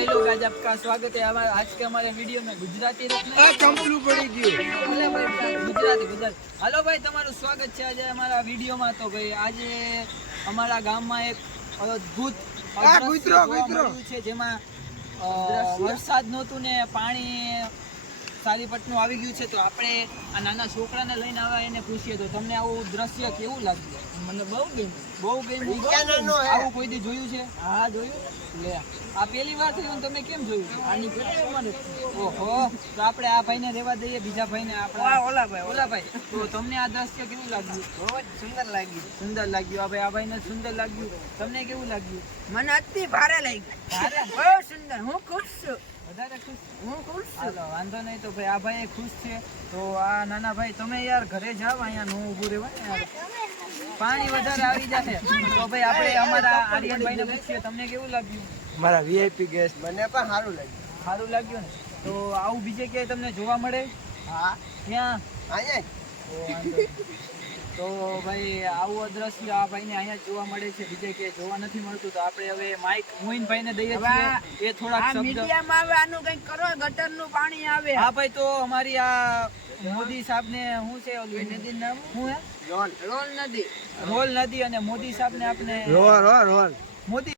भाई लोग, आज आपका स्वागत है हमारे आज के हमारे वीडियो में। गुजराती કમ્પ્લીટ પડી ગયું गुजराती हेलो भाई, તમારું સ્વાગત છે આજે અમારા વિડીયોમાં। તો ભાઈ આજે અમારા ગામમાં એક અદ્ભુત ગુજરો છે જેમાં વરસાદ નહોતું ને પાણી સારીપટનું આવી ગયું છે। તો આપણે આ નાના છોકરાને લઈને આવ્યા, એને પૂછીએ તો તમને આવું દ્રશ્ય કેવું લાગ્યું? મને બહુ ગમ્યું। આવું કોઈ દી જોયું છે? હા જોયું। લે આ પહેલી વાર થયું, તમે કેમ જોયું? આની પહેલા મને ઓહો, તો આપણે આ ભાઈને રહેવા દઈએ, બીજા ભાઈને આપણે ઓલા ભાઈ તો તમને આ દ્રશ્ય કેવું લાગ્યું? બહુ જ સુંદર લાગ્યું। આ ભાઈને સુંદર લાગ્યું, તમને કેવું લાગ્યું? મને અતિ ભારે લાગ્યું, બહુ સુંદર। હું ખુશ છું, વધારે ખુશ? હું ખુશ છું। હાલો વાંધો નહીં। તો ભાઈ આ ભાઈ ખુશ છે, તો આ નાના ભાઈ તમે યાર ઘરે જાવ, અહીંયા નો ઊભું રહેવાય યાર, પાણી વધારે આવી જશે। તો ભાઈ આપણે અમારા આર્યનભાઈને પૂછીએ, તમને કેવું લાગ્યું? મારા વીઆઈપી ગેસ્ટ મને પણ સારું લાગ્યું સારું લાગ્યું ને? તો આવું બીજે ક્યાંય તમને જોવા મળે? હા ક્યાં? અહીંયા તો ભાઈ આવું અદ્રશ્ય આ ભાઈને અહીંયા જોવા મળે છે, બીજે ક્યાંય જોવા નથી મળતું। તો આપણે હવે માઈક મોહિનભાઈને દઈએ છીએ, એ થોડાક આ શબ્દ મીડિયામાં આવે, આનું કંઈક કરો, ગટરનું પાણી આવે। હા ભાઈ, તો અમારી આ મોદી સાહેબને શું છે ઓલું નદીનું નામ શું હે? રોલ નદી, રોલ નદી અને મોદી સાહેબને આપણે રોલ મોદી